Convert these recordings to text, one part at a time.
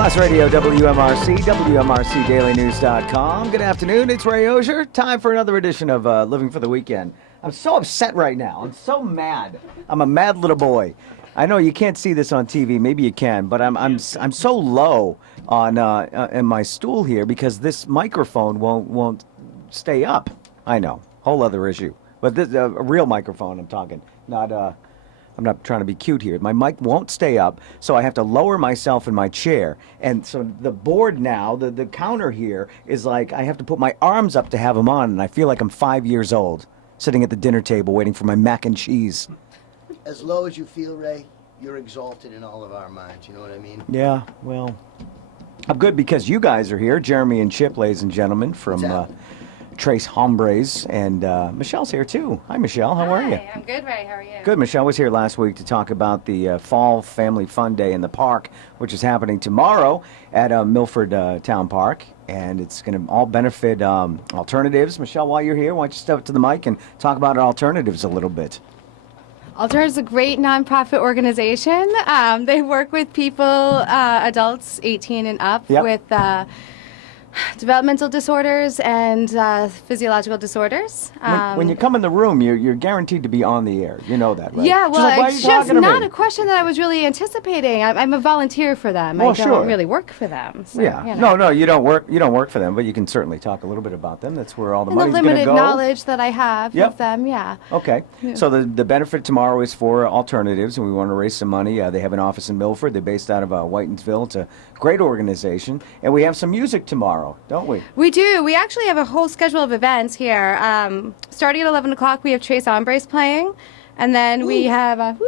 Class Radio, WMRC, WMRCDailyNews.com. Good afternoon, it's Ray Osier. Time for another edition of Living for the Weekend. I'm so upset right now. I'm so mad. I'm a mad little boy. I know you can't see this on TV. Maybe you can, but I'm so low on in my stool here because this microphone won't stay up. I know, whole other issue. But this a real microphone. I'm talking, not I'm not trying to be cute here. My mic won't stay up, so I have to lower myself in my chair. And so the board now, the counter here, is like I have to put my arms up to have them on, and I feel like I'm 5 years old, sitting at the dinner table waiting for my mac and cheese. As low as you feel, Ray, you're exalted in all of our minds, you know what I mean? Yeah, well, I'm good because you guys are here. Jeremy and Chip, ladies and gentlemen, from Trace Hombres, and Michelle's here too. Hi, Michelle. How are you? Hi, I'm good, Ray. How are you? Good. Michelle was here last week to talk about the Fall Family Fun Day in the park, which is happening tomorrow at Milford Town Park, and it's going to all benefit alternatives. Michelle, while you're here, why don't you step up to the mic and talk about alternatives a little bit? Alternatives is a great nonprofit organization. They work with people, adults 18 and up, with developmental disorders and physiological disorders. When you come in the room, you're guaranteed to be on the air. You know that, right? Yeah, well, like, it's just not a question that I was really anticipating. I'm a volunteer for them. Well, I don't really work for them. So, yeah. You know. No, you don't work. You don't work for them, but you can certainly talk a little bit about them. That's where all the money's going to go. The limited knowledge that I have of them, yeah. Okay. Yeah. So the benefit tomorrow is for alternatives, and we want to raise some money. They have an office in Milford. They're based out of Whitensville. It's a great organization, and we have some music tomorrow. Don't we? We do. We actually have a whole schedule of events here. Starting at 11 o'clock, we have Trace Hombres playing. And then we have a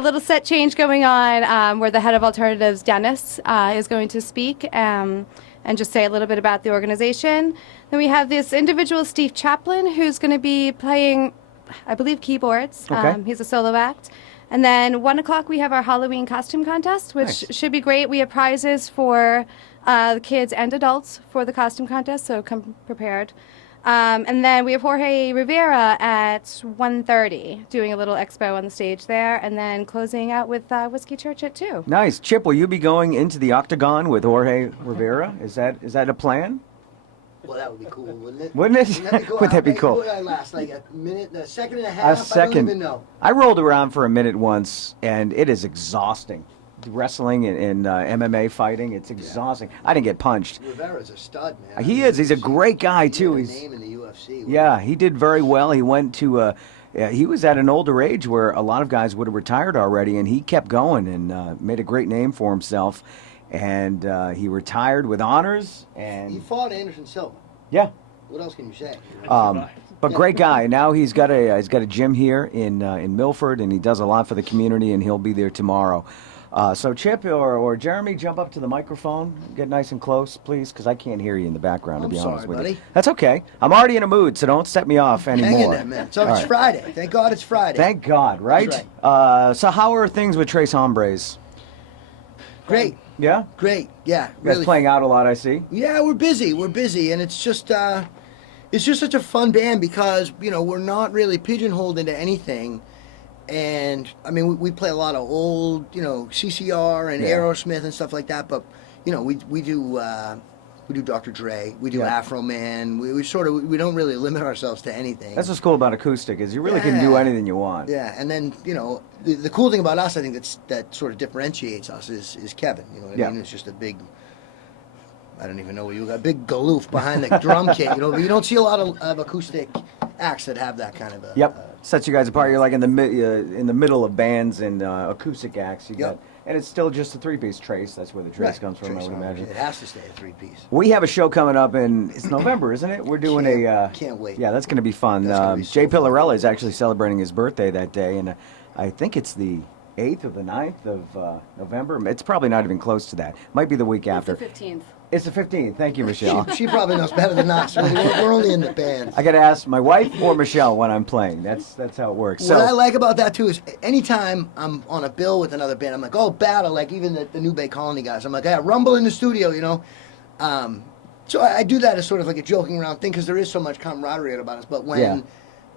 little set change going on where the head of Alternatives, Dennis, is going to speak and just say a little bit about the organization. Then we have this individual, Steve Chaplin, who's going to be playing, I believe, keyboards. Okay. He's a solo act. And then 1 o'clock, we have our Halloween costume contest, which should be great. We have prizes for the kids and adults for the costume contest, so come prepared. And then we have Jorge Rivera at 1:30 doing a little expo on the stage there, and then closing out with Whiskey Church at 2. Nice. Chip, will you be going into the Octagon with Jorge Rivera? Is that a plan? Well, that would be cool, wouldn't it? Wouldn't it? Would that be cool? What did I last? Like a minute, a second and a half? A second. I don't even know. I rolled around for a minute once, and it is exhausting. Wrestling and MMA fighting, it's exhausting. I didn't get punched. Rivera's a stud, man. He is. He's a great guy, too. He's a name in the UFC. Yeah, he did very well. He went to... he was at an older age where a lot of guys would have retired already, and he kept going and made a great name for himself. And he retired with honors. And he fought Anderson Silva. Yeah. What else can you say? But great guy. Now he's got a gym here in Milford, and he does a lot for the community, and he'll be there tomorrow. So Chip or Jeremy, jump up to the microphone. Get nice and close, please, because I can't hear you in the background, to be honest with you. That's okay. I'm already in a mood, so don't set me off anymore. Hang in there, man. So it's Friday. Thank God it's Friday. Thank God, right? That's right. So how are things with Trace Hombres? Great. Yeah? Great, yeah. You guys playing out a lot, I see. Yeah, we're busy, and it's just such a fun band because, we're not really pigeonholed into anything. And I mean, we play a lot of old, CCR and Aerosmith and stuff like that. But we do Dr. Dre, we do Afro Man. We don't really limit ourselves to anything. That's what's cool about acoustic is you really can do anything you want. Yeah, and then the cool thing about us, I think that sort of differentiates us is Kevin. You know what I mean? It's just a big. I don't even know what you got. A big galoof behind the drum kit. But you don't see a lot of acoustic acts that have that kind of a. Sets you guys apart. You're like in the middle of bands and acoustic acts. And it's still just a three-piece Trace. That's where the Trace comes from, I would imagine. It has to stay a three-piece. We have a show coming up it's November, isn't it? We're doing can't wait. Yeah, that's going to be fun. Jay Pillarella is actually celebrating his birthday that day, and I think it's the 8th or the 9th of November. It's probably not even close to that. Might be the week after. It's the 15th. It's the 15th. Thank you, Michelle. She probably knows better than us. We're only in the band. I got to ask my wife or Michelle when I'm playing. That's how it works. What I like about that, too, is anytime I'm on a bill with another band, I'm like, battle, like even the New Bay Colony guys. I'm like, rumble in the studio, So I do that as sort of like a joking around thing because there is so much camaraderie about us. But when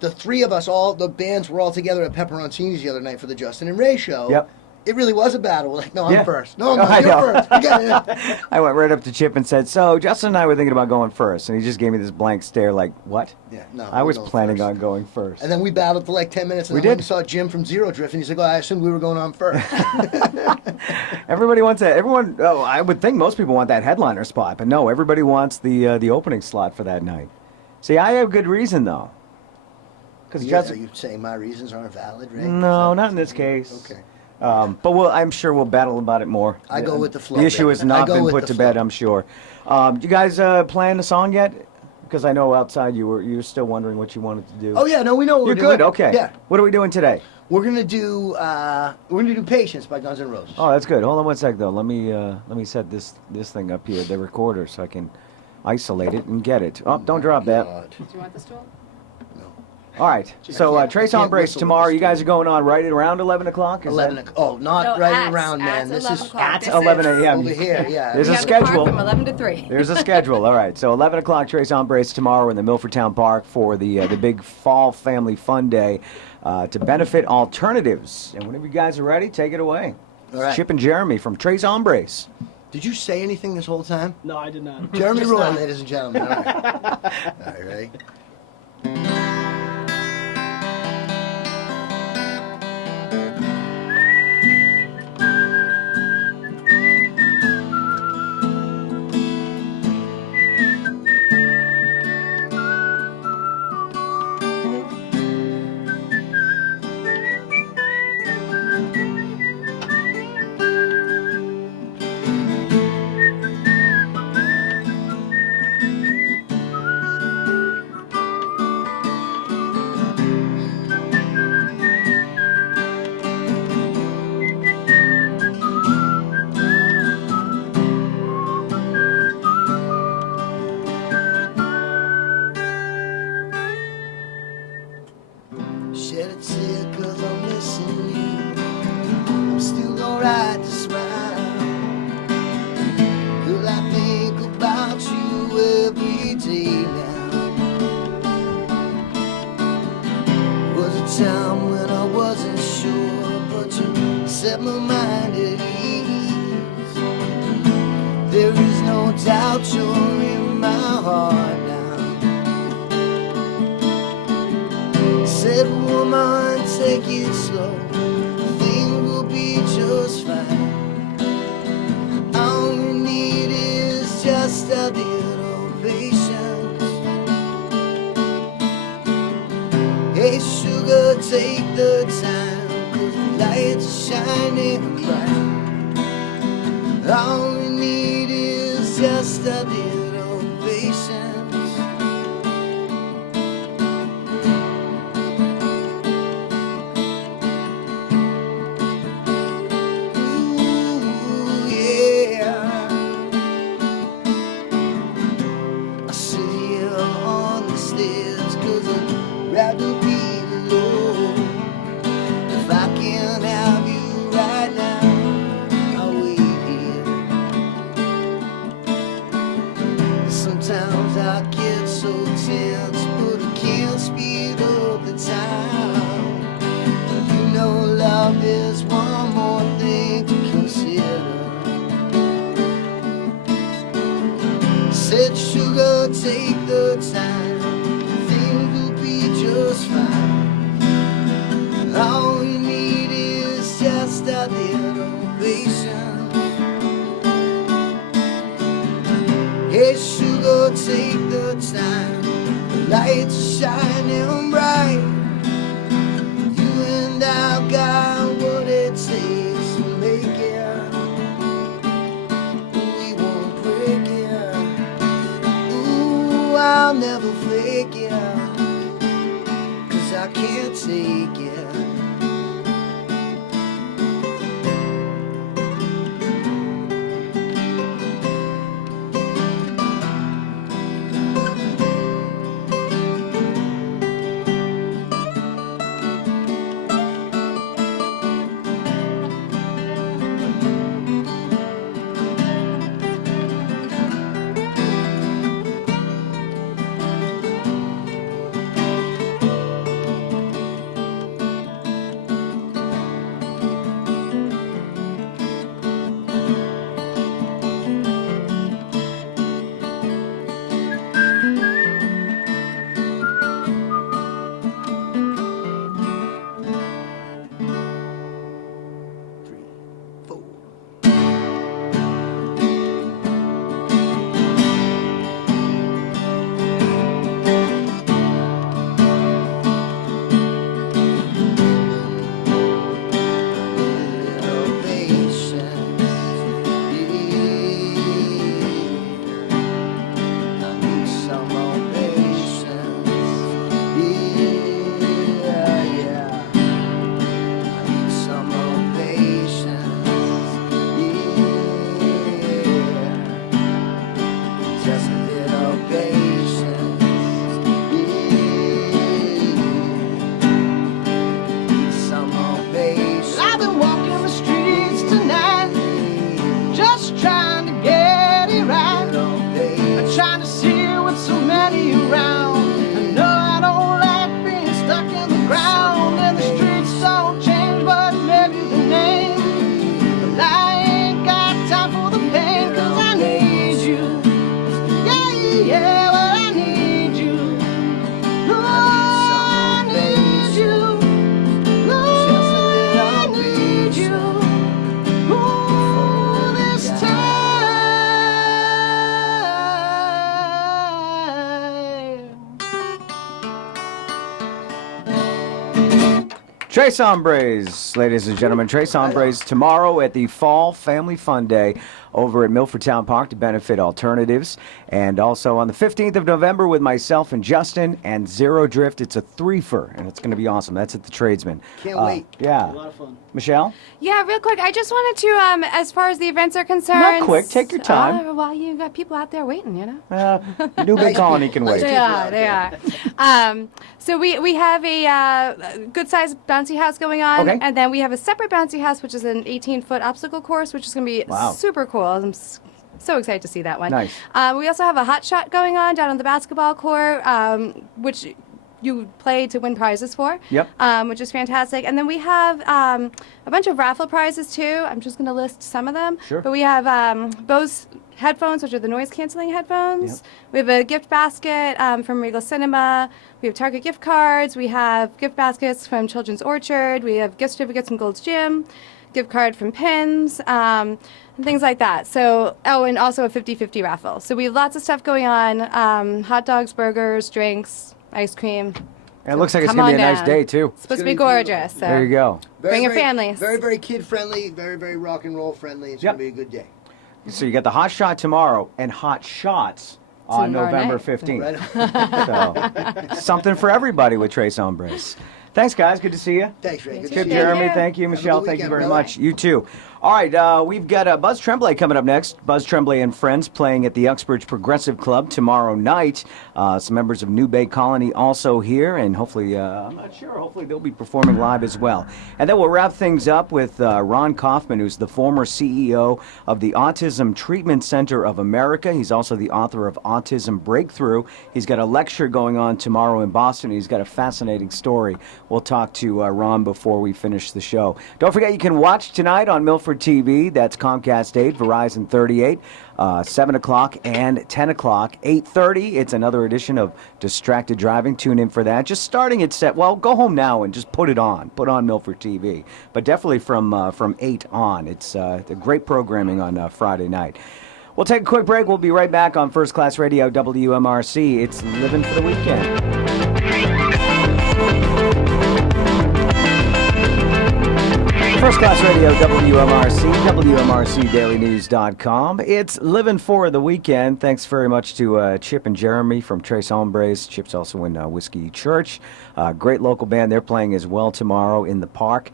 the three of us, all the bands were all together at Pepperoncini's the other night for the Justin and Ray show, it really was a battle. We're like, no, I'm Yeah. first. No, Oh, I you're know. first. We got it. I went right up to Chip and said, "So Justin and I were thinking about going first," and he just gave me this blank stare, like, "What?" Yeah, no. I we was go planning first. on going first. And then we battled for like 10 minutes, and We then when did. we saw Jim from Zero Drift, and he's like, "Oh, I assumed we were going on first." Everybody wants that. Everyone. Oh, I would think most people want that headliner spot, but no, everybody wants the opening slot for that night. See, I have good reason though. Because Yeah, are you saying my reasons aren't valid, right? no, not in this case. Okay. But I'm sure we'll battle about it more. I go with the flow, The issue baby. has I not go been with put the to bed, flow. I'm sure. You guys playing the song yet? Because I know outside you were still wondering what you wanted to do. Oh yeah, no, we know what You're we're doing. good. Okay. Yeah, What are we doing today? we're gonna do "Patience" by Guns N' Roses. Oh, that's good. Hold on one sec though. Let me set this thing up here, the recorder, so I can isolate it and get it. Oh, don't drop that. God. Do you want the stool? No. All right. So I Trace can't Hombres whistle tomorrow. with You this guys tool. are going on right at around 11 o'clock. Is 11 that o'clock. Oh, not No, right at- around, man. at This 11 is o'clock. at This 11 is- a.m. over here. Yeah. There's We a have the park schedule. from 11 to 3. There's a schedule. All right. So 11 o'clock, Trace Hombres tomorrow in the Milford Town Park for the big Fall Family Fun Day to benefit alternatives. And whenever you guys are ready, take it away. All right. Chip and Jeremy from Trace Hombres. Did you say anything this whole time? No, I did not. Jeremy Just Roy, now. ladies and gentlemen. All right. All right, ready? Shed a tear 'cause I'm missing you. I'm still alright to smile. Girl, I think about you every day now. Was a time when I wasn't sure, but you set my mind at ease. There is no doubt you're in my heart now. Said, woman, take it slow. Things will be just fine. All we need is just a little patience. Hey, sugar, take the time, 'cause the lights are shining bright. All we need is just a little patience. Ooh, yeah. I sit here on the stairs 'cause I'd rather be alone. If I can't have you right now, I'll wait here. Sometimes I get so tense, but I can't speed up the time. You know love is one more thing to consider. Said, sugar, take the time. Things will be just fine. All we need is just a little patience. Hey, sugar, take the time. The lights are shining bright. You and I've got what it takes to make it. We won't break it. Ooh, I'll never fake it, 'cause I can't take it. Tres Hombres, ladies and gentlemen. Tres Hombres tomorrow at the Fall Family Fun Day over at Milford Town Park to benefit alternatives. And also on the 15th of November with myself and Justin and Zero Drift. It's a threefer, and it's going to be awesome. That's at the Tradesman. Can't wait. Yeah. A lot of fun. Michelle? Yeah, real quick. I just wanted to, as far as the events are concerned. Not quick. Take your time. Well, you've got people out there waiting, you know. New Big Colony can wait. They are. So we have a good-sized bouncy house going on, Okay. and then we have a separate bouncy house, which is an 18-foot obstacle course, which is going to be super cool. I'm so excited to see that one. Nice. We also have a hot shot going on down on the basketball court, which you play to win prizes for. Yep. Which is fantastic. And then we have a bunch of raffle prizes too. I'm just going to list some of them. Sure. But we have Bose headphones, which are the noise-canceling headphones. Yep. We have a gift basket from Regal Cinema. We have Target gift cards. We have gift baskets from Children's Orchard. We have gift certificates from Gold's Gym, gift card from Pins, and things like that. So, and also a 50-50 raffle. So we have lots of stuff going on, hot dogs, burgers, drinks, ice cream. And it looks like it's going to be a nice day, too. It's supposed to be gorgeous. So. There you go. Bring your families. Very, very kid-friendly, very, very rock and roll friendly. It's going to be a good day. So you got the hot shot tomorrow and hot shots on Tomorrow November night. 15th. So something for everybody with Tres Hombres. Thanks, guys. Good to see you. Thanks, Ray. Good to Good, see you. Jeremy. Yeah. Thank you, Have a Michelle. good Thank you weekend, very brother. much. You too. All right, we've got Buzz Tremblay coming up next. Buzz Tremblay and friends playing at the Uxbridge Progressive Club tomorrow night. Some members of New Bay Colony also here, and hopefully, I'm not sure, hopefully they'll be performing live as well. And then we'll wrap things up with Ron Kaufman, who's the former CEO of the Autism Treatment Center of America. He's also the author of Autism Breakthrough. He's got a lecture going on tomorrow in Boston. He's got a fascinating story. We'll talk to Ron before we finish the show. Don't forget, you can watch tonight on Milford TV. That's Comcast 8, Verizon 38, 7 o'clock and 10 o'clock. 8:30, it's another edition of Distracted Driving. Tune in for that. Just starting at well, go home now and just put it on. Put on Milford TV. But definitely from 8 on. It's the great programming on Friday night. We'll take a quick break. We'll be right back on First Class Radio WMRC. It's Living for the Weekend. First Class Radio, WMRC, WMRCDailyNews.com. It's Living for the Weekend. Thanks very much to Chip and Jeremy from Tres Hombres. Chip's also in Whiskey Church. Great local band. They're playing as well tomorrow in the park.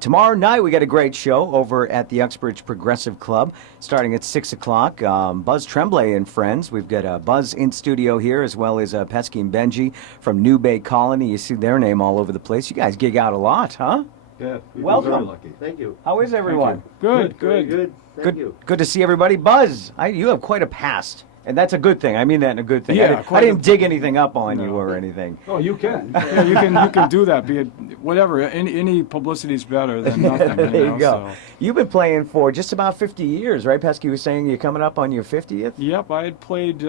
Tomorrow night, we got a great show over at the Uxbridge Progressive Club, starting at 6 o'clock. Buzz Tremblay and friends. We've got Buzz in studio here, as well as Pesky and Benji from New Bay Colony. You see their name all over the place. You guys gig out a lot, huh? Yeah, Welcome. Very lucky. Thank you. How is everyone? Good. Thank you. Good to see everybody. Buzz, you have quite a past, and that's a good thing. I mean that in a good thing. Yeah, I didn't dig anything up on you or anything. Oh, you can. Yeah, you can do that. Be it whatever. Any publicity is better than nothing. There you go. So. You've been playing for just about 50 years, right? Pesky was saying you're coming up on your 50th. Yep, I had played.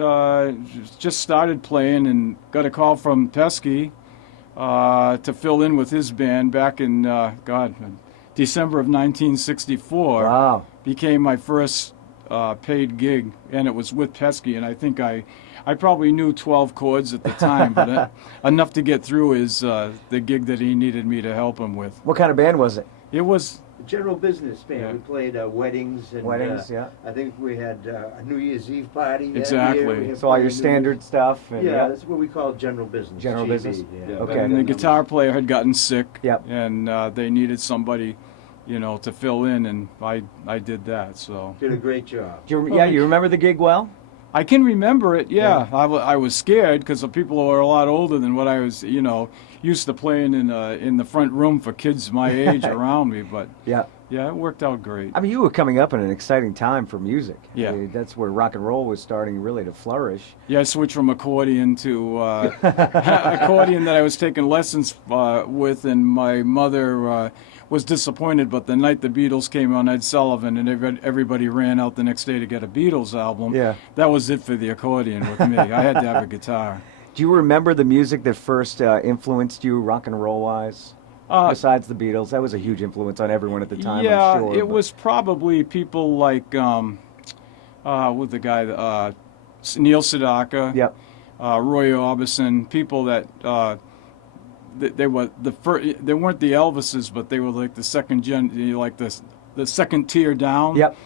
Just started playing and got a call from Pesky to fill in with his band back in December of 1964. Wow. Became my first paid gig, and it was with Pesky, and I think I probably knew 12 chords at the time, but enough to get through is the gig that he needed me to help him with. What kind of band was it? It was General business band. Yeah. We played weddings and Yeah. I think we had a New Year's Eve party. that Exactly. year. We had So all your New standard Year's- stuff. And, Yeah, that's what we call general business. General GB, business? Yeah. Okay. And the guitar player had gotten sick, Yep. and they needed somebody, to fill in, and I did that. So Did a great job. You remember the gig well? I can remember it. Yeah, I was scared because the people were a lot older than what I was, used to playing in the front room for kids my age around me. But Yeah. yeah, it worked out great. I mean, you were coming up in an exciting time for music. Yeah. I mean, that's where rock and roll was starting really to flourish. Yeah, I switched from accordion to accordion that I was taking lessons with, and my mother was disappointed. But the night the Beatles came on Ed Sullivan, and everybody ran out the next day to get a Beatles album. Yeah. That was it for the accordion with me. I had to have a guitar. Do you remember the music that first influenced you rock and roll wise? Besides the Beatles, that was a huge influence on everyone at the time. Yeah, I'm sure, it was probably people like with the guy Neil Sedaka. Yep. Roy Orbison, people that they were the first. They weren't the Elvises, but they were like the second gen, like the second tier down. Yep.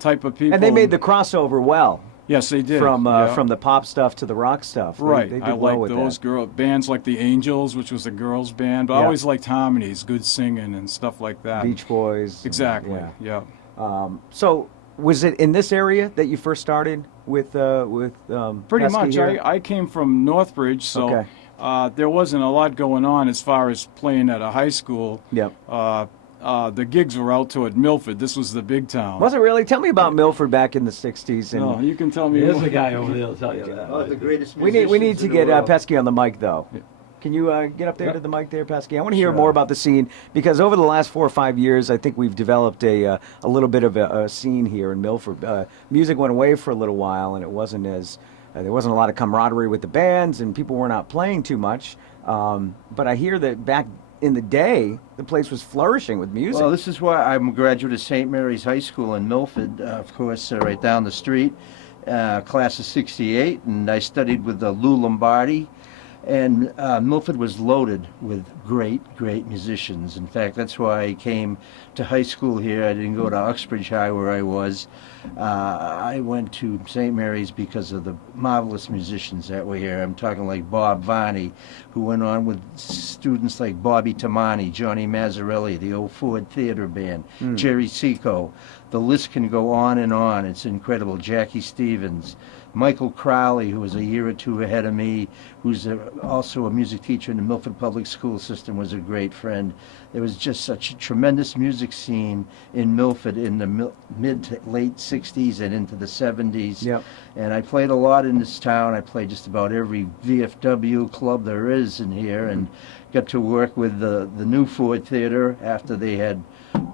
Type of people. And they made the crossover well. Yes, they did. From yeah. from the pop stuff to the rock stuff. Right. They did I well like with those that. bands like the Angels, which was a girls' band, but I Yeah. always liked Harmonies, good singing and stuff like that. Beach Boys. Exactly. Yeah. Yeah. So was it in this area that you first started with Pretty Pesky much. here? I came from Northbridge, so Okay. there wasn't a lot going on as far as playing at a high school. Yep. The gigs were out toward Milford. This was the big town. Was it really? Tell me about Milford back in the '60s. And No, you can tell me. There's a guy over there that'll tell you that. Oh, the greatest we need musicians to in get the world. Pesky on the mic though. Can you get up there Yep. to the mic there, Pesky? I want to hear Sure. more about the scene because over the last 4 or 5 years, I think we've developed a little bit of a scene here in Milford. Music went away for a little while, and it wasn't as there wasn't a lot of camaraderie with the bands, and people were not playing too much. But I hear that back in the day, the place was flourishing with music. Well, this is why I'm a graduate of St. Mary's High School in Milford, of course, right down the street, class of '68, and I studied with Lou Lombardi. And Milford was loaded with great musicians. In fact, that's why I came to high school here. I didn't go to Uxbridge High where I was. I went to St. Mary's because of the marvelous musicians that were here. I'm talking like Bob Varney, who went on with students like Bobby Tamani, Johnny Mazzarelli, the old Ford Theater Band, Jerry Seco. The list can go on and on. It's incredible. Jackie Stevens. Michael Crowley, who was a year or two ahead of me, who's also a music teacher in the Milford Public School System, was a great friend. There was just such a tremendous music scene in Milford in the mid to late 60s and into the 70s. Yep. And I played a lot in this town. I played just about every VFW club there is in here and got to work with the new Ford Theater after they had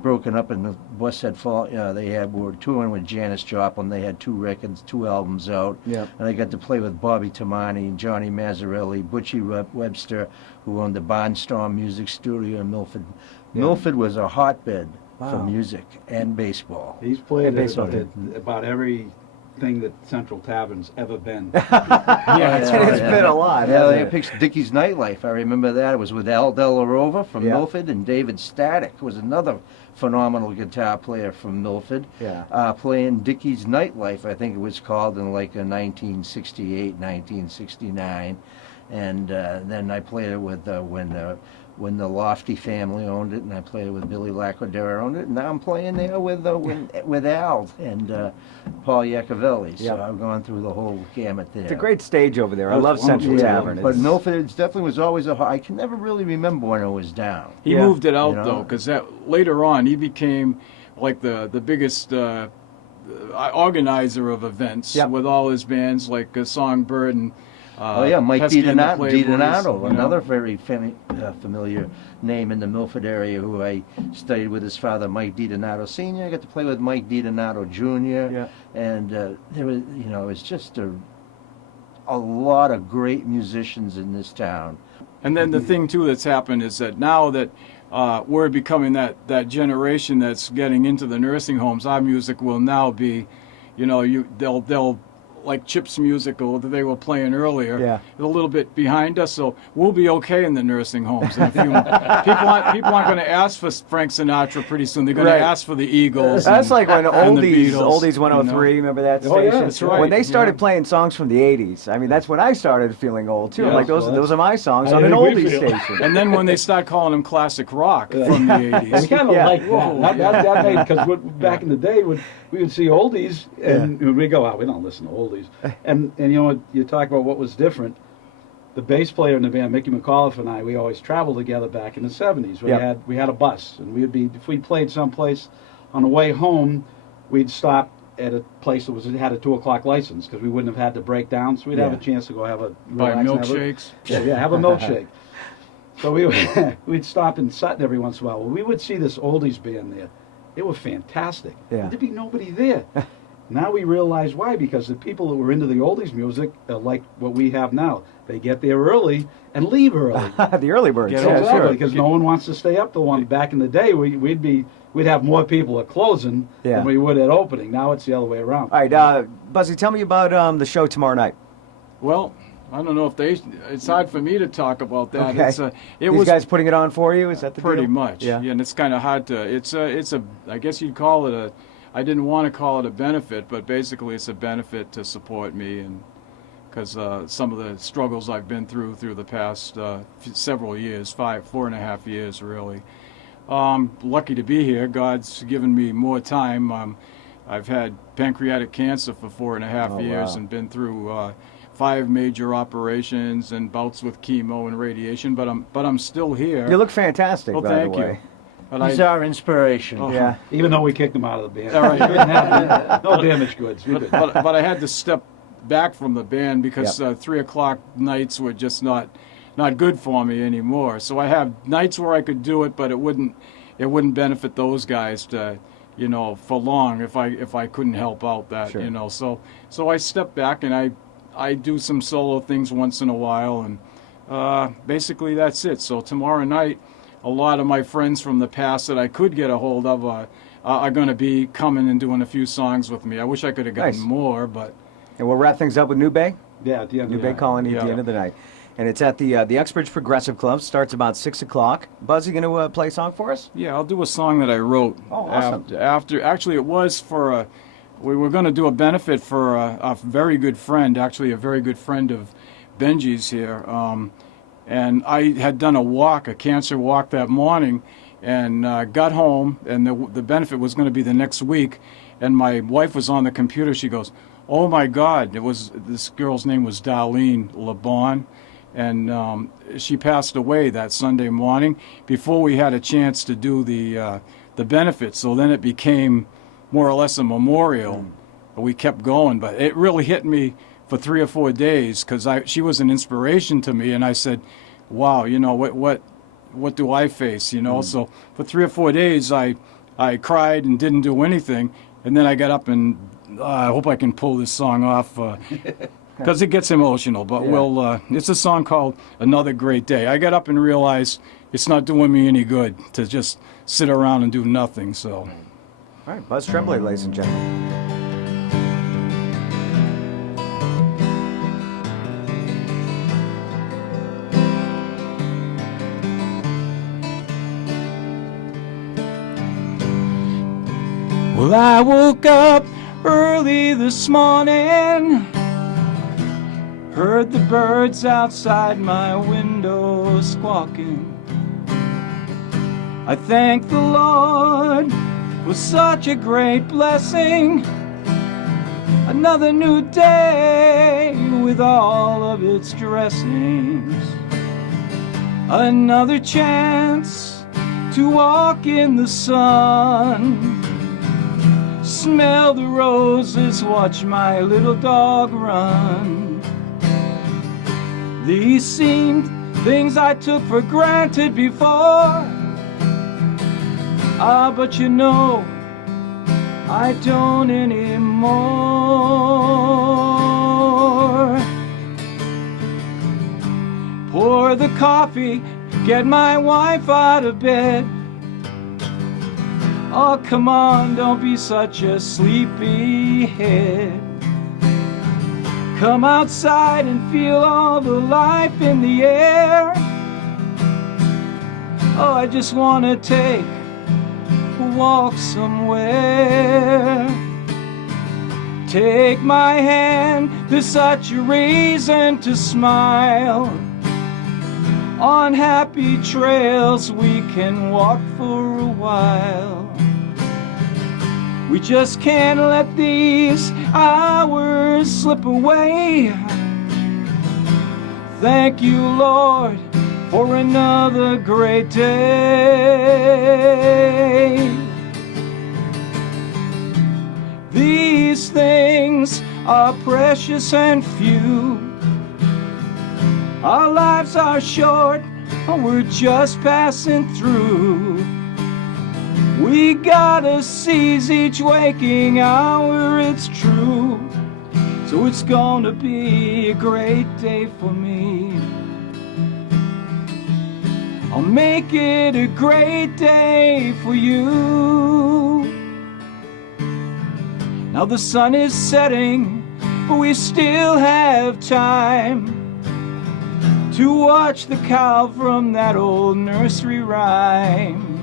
broken up and the bus had fallen. They were touring with Janis Joplin. They had 2 records, 2 albums out. Yep. And I got to play with Bobby Tamani and Johnny Mazzarelli, Butchie Webster, who owned the Barnstorm Music Studio in Milford. Milford was a hotbed for Wow. music and baseball. He's played And baseball. at about everything that Central Tavern's ever been. It's been a lot. Yeah, hasn't they it? picked Dickie's Nightlife. I remember that. It was with Al De La Rova from Yeah. Milford, and David Static was another phenomenal guitar player from Milford. Yeah. Playing Dickie's Nightlife, I think it was called, in like 1968, 1969. And then I played it with when the Lofty family owned it, and I played it with Billy Lacrodera owned it, and now I'm playing there with Al and Paul Iacovelli. So Yeah. I've gone through the whole gamut there. It's a great stage over there. I That's love Central wonderful. Tavern. But It's- Milford definitely was always I can never really remember when it was down. He Yeah. moved it out You know? though, because later on he became like the biggest organizer of events Yep. with all his bands like Songbird and. Oh yeah, Mike Pesky and the Playboys, DiDonato, you know. another very familiar name in the Milford area, who I studied with his father, Mike DiDonato Sr. I got to play with Mike DiDonato Jr. Yeah. And there was, it's just a lot of great musicians in this town. And then the thing too that's happened is that now that we're becoming that generation that's getting into the nursing homes, our music will now be, they'll like Chip's musical that they were playing earlier, Yeah. a little bit behind us, so we'll be okay in the nursing homes. In a few people aren't going to ask for Frank Sinatra pretty soon. They're going Right. to ask for the Eagles. That's and- like when and the Oldies Beatles, 103, remember that Oh, yeah, station? that's right, When they started yeah. playing songs from the 80s, I mean, that's when I started feeling old, too. I'm Yeah. like, Well, those are my songs I on an think we oldie feel. station. And then when they start calling them classic rock from the And 80s. kind of Yeah. like that made, because back in the day, we would see oldies, and we go, we don't listen to oldies. And you know, you talk about what was different. The bass player in the band, Mickey McAuliffe, and I, we always traveled together back in the 70s. We had a bus, and if we played someplace on the way home, we'd stop at a place that had a 2:00 license, because we wouldn't have had to break down, so we'd have a Yeah. chance to go Buy relax and have milkshakes. have a milkshake. So we'd stop in Sutton every once in a while. Well, we would see this oldies band there. They were fantastic. Yeah. There'd be nobody there. Now we realize why, because the people that were into the oldies music are like what we have now. They get there early and leave early. The early birds, Get yeah, over Exactly, sure. because no one wants to stay up till one. Back in the day, we'd have more people at closing Yeah. than we would at opening. Now it's the other way around. All right, Buzzy, tell me about the show tomorrow night. Well, I don't know if it's hard for me to talk about that. Okay. These guys putting it on for you? Is that the pretty deal? much. Yeah. And it's kind of hard to, I guess you'd call it I didn't want to call it a benefit, but basically it's a benefit to support me, and because some of the struggles I've been through the past several years, 4.5 years really. Lucky to be here. God's given me more time. I've had pancreatic cancer for 4.5 years and been through 5 major operations and bouts with chemo and radiation, but I'm still here. You look fantastic, Well, by thank the you. way. But He's our inspiration. Yeah. Even though we kicked him out of the band. All right. No damaged goods. You're good. but I had to step back from the band because 3 o'clock nights were just not good for me anymore. So I have nights where I could do it, but it wouldn't benefit those guys to, for long if I couldn't help out that, Sure. So I step back and I do some solo things once in a while, and basically that's it. So tomorrow night, a lot of my friends from the past that I could get a hold of are going to be coming and doing a few songs with me. I wish I could have gotten Nice. more, but And we'll wrap things up with New Bay. Yeah, at the end New of Bay the Colony at the Yeah. end of the night. And it's at the Uxbridge Progressive Club. Starts about 6 o'clock. Buzz, you going to play a song for us? yeah, I'll do a song that I wrote. Oh, awesome. After actually, it was for we were going to do a benefit for a very good friend, actually a very good friend of Benji's here. And I had done a cancer walk that morning, and got home, and the benefit was going to be the next week. And my wife was on the computer. She goes, "Oh my God!" This girl's name was Darlene LeBon, and she passed away that Sunday morning before we had a chance to do the benefit. So then it became more or less a memorial. But we kept going, but it really hit me for 3 or 4 days because she was an inspiration to me, and I said, "Wow, what do I face?" So for 3 or 4 days, I cried and didn't do anything, and then I got up and I hope I can pull this song off because it gets emotional. But it's a song called "Another Great Day." I got up and realized it's not doing me any good to just sit around and do nothing. So, All right, Buzz Tremblay, ladies and gentlemen. well, I woke up early this morning, heard the birds outside my window squawking. I thank the Lord for such a great blessing. Another new day with all of its dressings. Another chance to walk in the sun. Smell the roses, watch my little dog run. These seemed things I took for granted before. But I don't anymore. Pour the coffee, get my wife out of bed. Oh, come on, don't be such a sleepy head. Come outside and feel all the life in the air. Oh, I just want to take a walk somewhere. Take my hand, there's such a reason to smile. On happy trails we can walk for a while. We just can't let these hours slip away. Thank you, Lord, for another great day. These things are precious and few. Our lives are short, we're just passing through. We gotta seize each waking hour, it's true. So it's gonna be a great day for me. I'll make it a great day for you. Now the sun is setting, but we still have time. to watch the cow from that old nursery rhyme.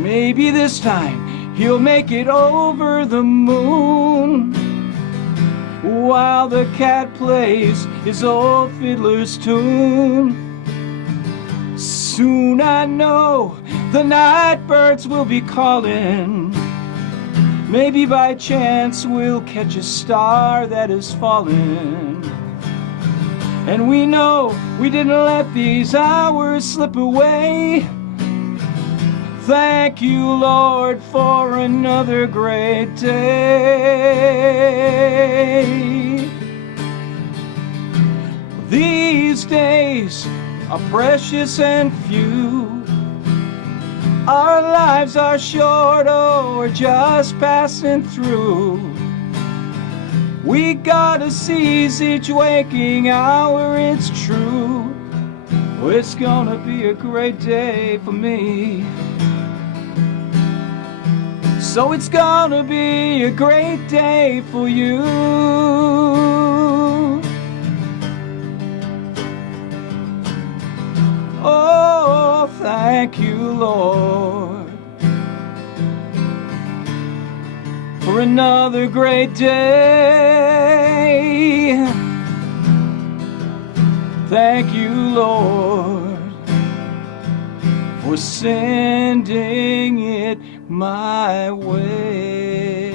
Maybe this time he'll make it over the moon, while the cat plays his old fiddler's tune. Soon I know the night birds will be calling. Maybe by chance we'll catch a star that is falling. And we know we didn't let these hours slip away. Thank you, Lord, for another great day. These days are precious and few. Our lives are short, oh, we're just passing through. We gotta seize each waking hour, it's true. It's gonna be a great day for me. So it's gonna be a great day for you. Oh, thank you, Lord, for another great day. Thank you, Lord, for sending it my way.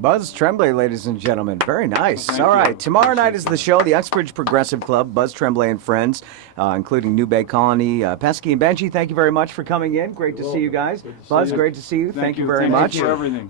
Buzz Tremblay, ladies and gentlemen. Very nice. Thank All you. right. Tomorrow night is the show, the Uxbridge Progressive Club, Buzz Tremblay and friends, including New Bay Colony. Pesky and Benji, thank you very much for coming in. Great to see you guys. Good to see Buzz, you. great to see you. Thank you very Thank much. you for everything.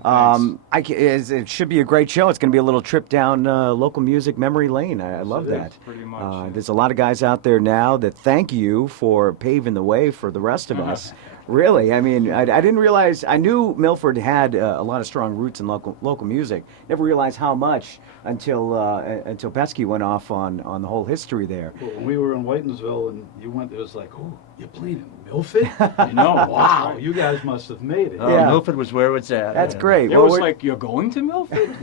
It should be a great show. It's going to be a little trip down local music memory lane. I love it is. that. Pretty much, yeah. There's a lot of guys out there now that thank you for paving the way for the rest of us. Really, I mean, I didn't realize. I knew Milford had a lot of strong roots in local music. Never realized how much until Pesky went off on the whole history there. Well, when we were in Whitensville and you went, it was like, oh, you're playing in Milford? I know. Wow, Right. you guys must have made it. Oh, Yeah. Milford was where it's at. That's Yeah. great. It Well, was we're, like, you're going to Milford?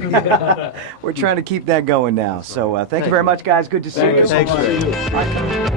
we're trying to keep that going now. So thank you Thank very you. much, guys. Good to see Thank you. you so Thanks, much. Ray. See you.